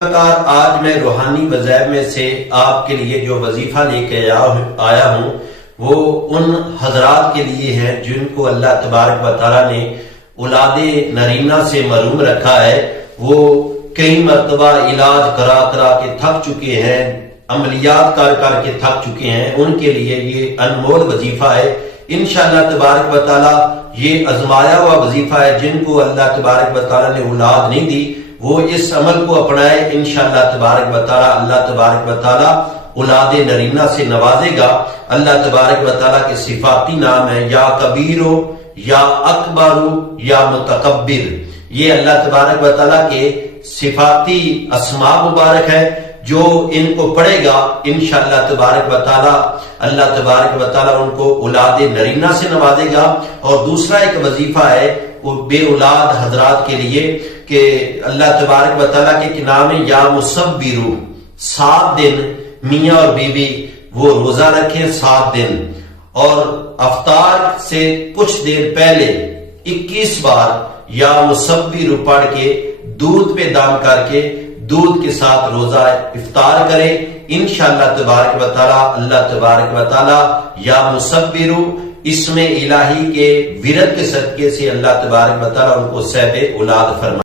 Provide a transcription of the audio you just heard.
آج میں روحانی وظائف میں سے آپ کے لیے جو وظیفہ لے کے آیا ہوں وہ ان حضرات کے لیے ہیں جن کو اللہ تبارک و تعالیٰ نے اولاد نرینہ سے محروم رکھا ہے۔ وہ کئی مرتبہ علاج کرا کے تھک چکے ہیں، عملیات کر کے تھک چکے ہیں، ان کے لیے یہ انمول وظیفہ ہے۔ انشاءاللہ تبارک و تعالیٰ یہ آزمایا ہوا وظیفہ ہے۔ جن کو اللہ تبارک و تعالیٰ نے اولاد نہیں دی وہ اس عمل کو اپنائے، انشاءاللہ تبارک و تعالیٰ اللہ تبارک و تعالیٰ اولاد نرینہ سے نوازے گا۔ اللہ تبارک و تعالیٰ کے صفاتی نام ہے یا کبیرو یا اکبرو یا متکبر۔ یہ اللہ تبارک و تعالیٰ کے صفاتی اسماء مبارک ہے۔ جو ان کو پڑھے گا انشاءاللہ تبارک و تعالیٰ اللہ تبارک و تعالیٰ ان کو اولاد نرینہ سے نوازے گا۔ اور دوسرا ایک وظیفہ ہے وہ بے اولاد حضرات کے لیے کہ اللہ تبارک و تعالیٰ کے نام ہے یا مصبرو، 7 دن میاں اور بیوی وہ روزہ رکھیں 7 دن، اور افطار سے کچھ دیر پہلے 21 بار یا مصبرو پڑھ کے دودھ پہ دم کر کے دودھ کے ساتھ روزہ افطار کریں۔ انشاءاللہ تبارک و تعالیٰ اللہ تبارک و تعالیٰ یا مصبرو اسم الہی کے ورد کے صدقے سے اللہ تبارک و تعالیٰ ان کو صحب اولاد فرمائے۔